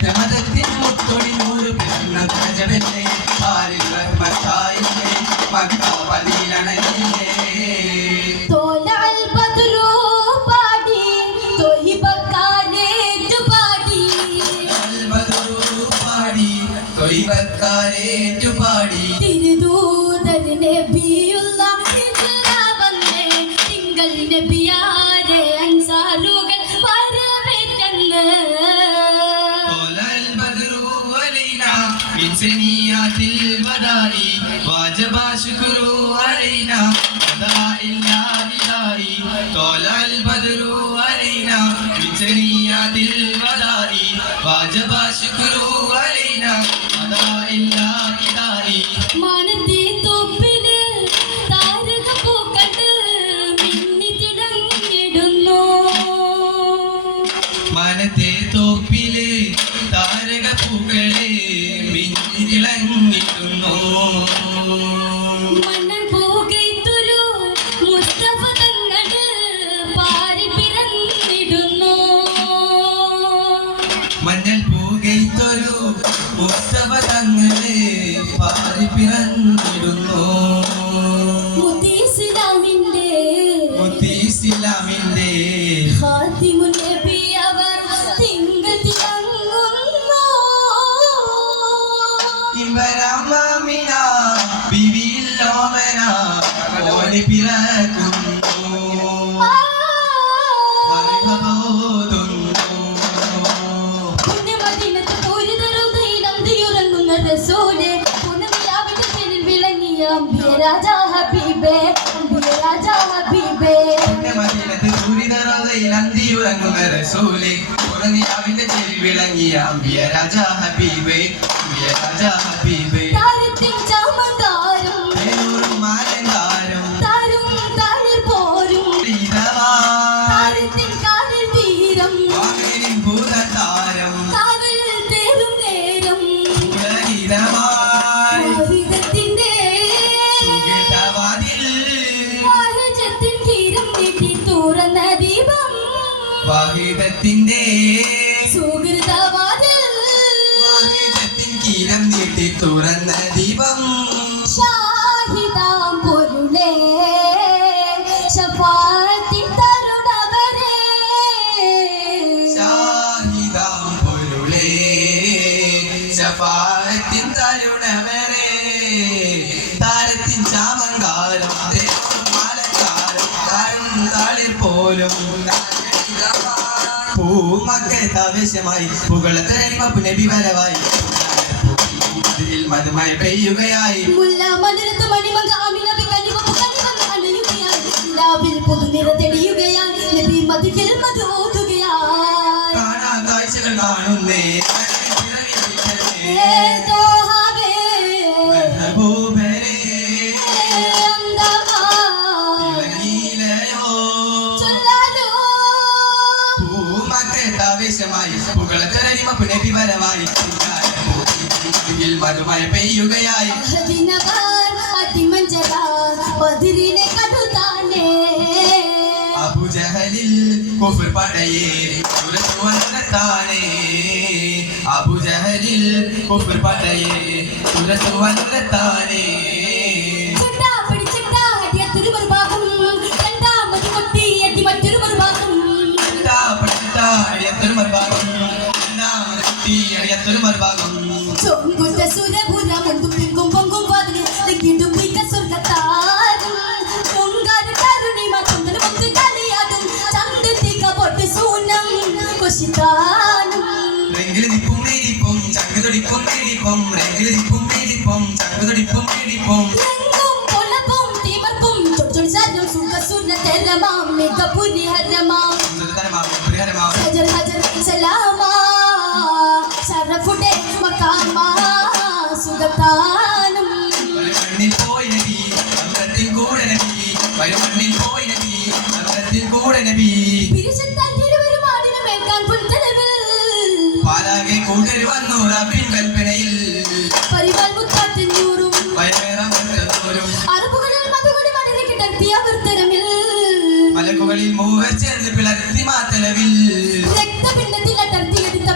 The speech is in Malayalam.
പിറന്ന് തൊഴിൽ ഒരു നൂറ് പിറന്ന ധ്വജവല്ലേ പാലിൽ من سنيات البداء واجب شكر علينا قضاء الله طلع البدر علينا من سنيات البداء واجب شكر ഉത്സവ തങ്ങളെ പാറി അമ്പിയ രാജാ ഹബീബേ അമ്പിയ രാജാ ഹബീബേ. മദീനത്ത് ദുരിതറയിൽ അന്തിയുറങ്ങുന്ന റസൂലെ ഉറങ്ങിയാവിന്റെ ചെവി വിളങ്ങിയ അമ്പിയ രാജാ ഹബീബേ. വാഹിദത്തിന്റെ സുഹൃതവാതിൽ വാഹിദത്തിൻ കീരം നീട്ടി തുറന്ന ദീപം. ഷാഹിദാം പൊരുളേ ശഫാത്തിൻ തരുണവരേ. ഷാഹിദാം പൊരുളേ ശഫാഅത്തിൻ തരുണവരെ. താരത്തിൻ ചാമങ്കാരം മാലങ്കാരം താഴും താളിൽ പോലും പൂമക്കത്താവശ്യമായി പുകളത്തരണിമപ്പു നബി വരവായി മധുമായി പെയ്യുകയായി. മുല്ല മധുരത്ത് മണിമക ആമിനബി കനിവപ്പ് കനിവന്ന് അണയുകയായി. പുതുനിറ തെളിയുകയായി. വരവായി ഇതിൽ മധുമായി പെയ്യുകയായി അബുജഹലിൽ കുഫർ പടയെ തുരത്തുവന്നത്താനേ അബുജഹലിൽ കുഫർ പടയെ തുരത്തുവന്നത്താനേ ചങ്കുതൊടിപ്പും മേടിപ്പും റെങ്കിലിരിപ്പും മേടിപ്പും ചങ്കുതൊടിപ്പും പൊലപ്പും തിമർപ്പും ചൊച്ചൊടി ചാരും സുഖ സുന തെരമാം മികപുരി ഹരമാം വരുമണ്ണിൽ പോയി നബി നരകത്തിൽ കൂടെ നബി. പാലാകെ കൂട്ടർ വന്നു റബ്ബിൻ കൽപ്പനയിൽ. മലക്കുകളിൽ മൂവർ ചേർന്ന് പിളർത്തി മാത്തലവിൽ രക്തപിണ്ഡത്തിൽ അടർത്തിയെടുത്ത